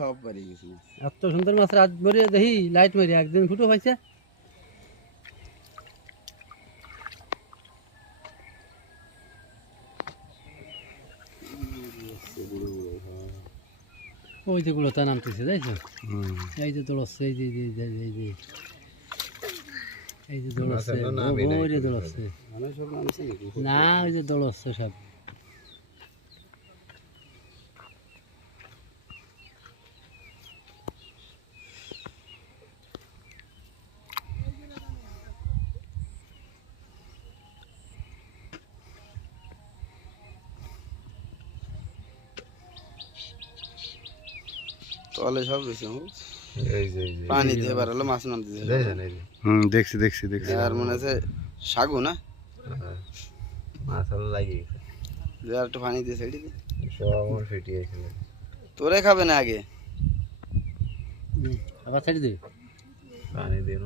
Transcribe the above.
সব পারি কিছু এত সুন্দর মাছ রাত ভরে দেখি লাইট মারি একদিন ফুটো পাইছে। ওই যে গুলো তা নামতেছে তাইছো, এই যে দৌড়চ্ছে, এই যে এই যে দৌড়চ্ছে, ওই যে দৌড়চ্ছে না, ওই যে দৌড়চ্ছে সব। তলে সব রয়েছে পানি দিয়ে বাড়ালো মাছ নামতেছে। দেখছি আর মনে আছে সাগু না মাছ লাগে যে আর একটু পানি দিয়ে ছেড়ে দি সব আমার ফেটে গেছিল। তোরে খাবে না আগে আবার ছেড়ে দিবি পানি দিন